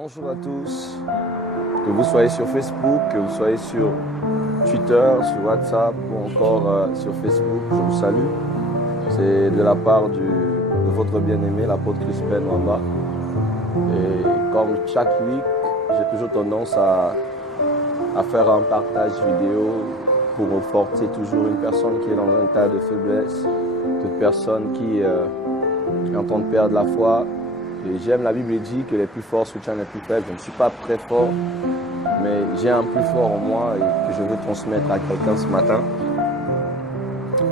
Bonjour à tous, que vous soyez sur Facebook, que vous soyez sur Twitter, sur WhatsApp ou encore sur Facebook, je vous salue. C'est de la part de votre bien-aimé, l'apôtre Crispin Nwamba. Et comme chaque week, j'ai toujours tendance à faire un partage vidéo pour renforcer toujours une personne qui est dans un état de faiblesse, toute personne qui est en train de perdre la foi. Et j'aime, la Bible dit que les plus forts soutiennent les plus faibles. Je ne suis pas très fort, mais j'ai un plus fort en moi et que je veux transmettre à quelqu'un ce matin.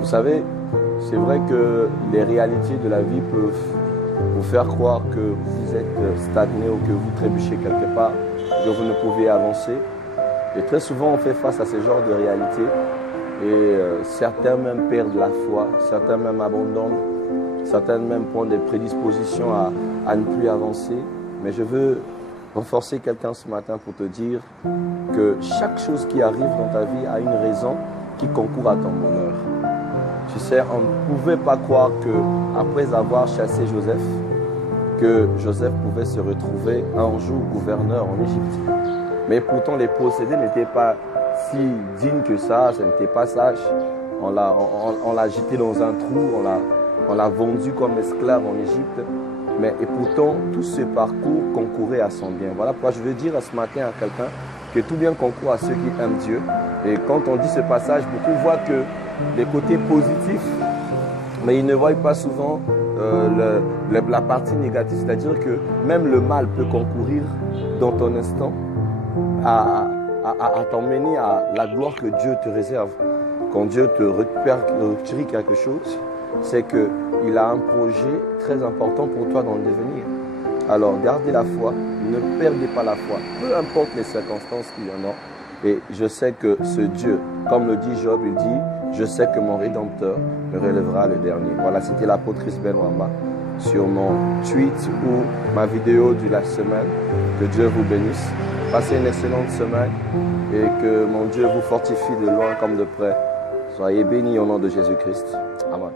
Vous savez, c'est vrai que les réalités de la vie peuvent vous faire croire que vous êtes stagné ou que vous trébuchez quelque part, que vous ne pouvez avancer. Et très souvent, on fait face à ce genre de réalités et certains même perdent la foi, certains même abandonnent, certains même prennent des prédispositions à ne plus avancer. Mais je veux renforcer quelqu'un ce matin pour te dire que chaque chose qui arrive dans ta vie a une raison qui concourt à ton bonheur. Tu sais, on ne pouvait pas croire qu'après avoir chassé Joseph, que Joseph pouvait se retrouver un jour gouverneur en Égypte. Mais pourtant, les procédés n'étaient pas si dignes que ça n'était pas sage. On l'a jeté dans un trou, on l'a vendu comme esclave en Égypte. Et pourtant, tout ce parcours concourait à son bien. Voilà pourquoi je veux dire ce matin à quelqu'un que tout bien concourt à ceux qui aiment Dieu. Et quand on dit ce passage, beaucoup voient que les côtés positifs, mais ils ne voient pas souvent la partie négative. C'est-à-dire que même le mal peut concourir dans ton instant à t'emmener à la gloire que Dieu te réserve. Quand Dieu te retire quelque chose, c'est qu'il a un projet très important pour toi dans le devenir. Alors, gardez la foi, ne perdez pas la foi, peu importe les circonstances qu'il y en a. Et je sais que ce Dieu, comme le dit Job, il dit « Je sais que mon Rédempteur me relèvera le dernier ». Voilà, c'était l'apôtre Crispin Nwamba sur mon tweet ou ma vidéo de la semaine. Que Dieu vous bénisse. Passez une excellente semaine et que mon Dieu vous fortifie de loin comme de près. Soyez bénis au nom de Jésus-Christ. Amen.